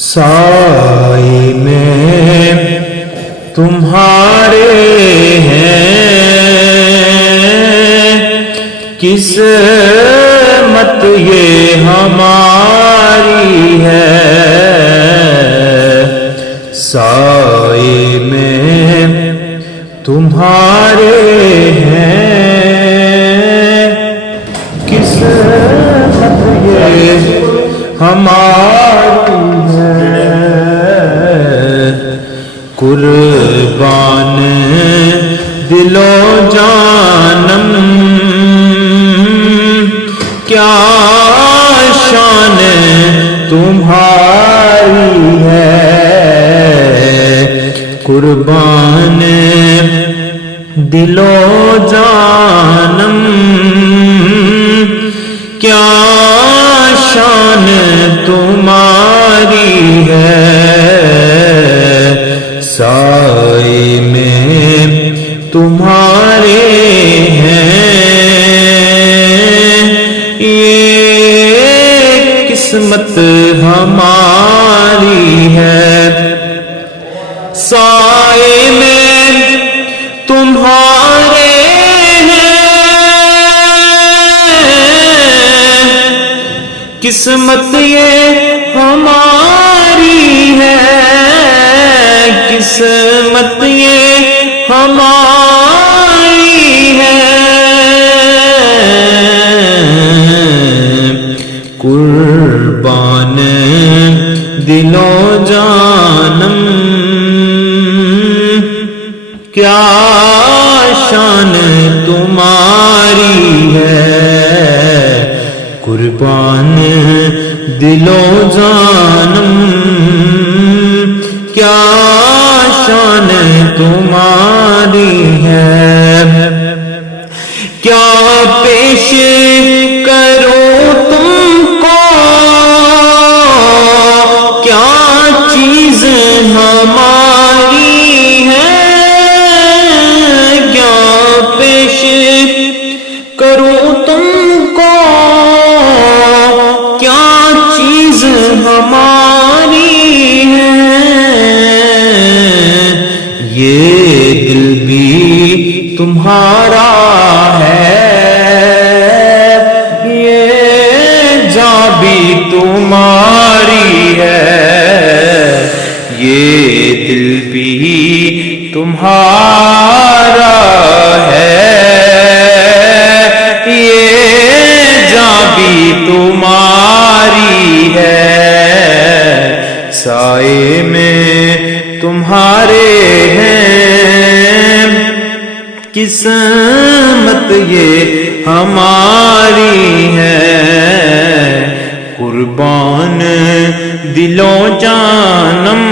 سائے میں تمہارے ہیں قسمت یہ ہماری ہے، سائے میں تمہارے ہیں قسمت یہ ہماری ہے، قربان دل و جانم کیا شان تمہاری ہے، قربان دل و جانم کیا شان تمہاری ہے، سائے میں تمہارے ہیں یہ قسمت ہماری ہے، سائے میں تمہارے ہیں قسمت یہ ہماری ہے، قسمت یہ ہماری ہے، قربان دل و جانم کیا شان تمہاری ہے، قربان دل و جانم کیا شان تمہاری ہے، کیا پیش کروں تم کو کیا چیز ہماری ہے، کیا پیش کروں تم کو کیا چیز ہماری ہے، یہ دل بھی تمہارا ہے، یہ جاں بھی تمہاری ہے، یہ دل بھی تمہارا ہے، یہ جاں بھی تمہاری ہے، سائے میں تمہارے ہیں قسمت یہ ہماری ہے، قربان دل و جانم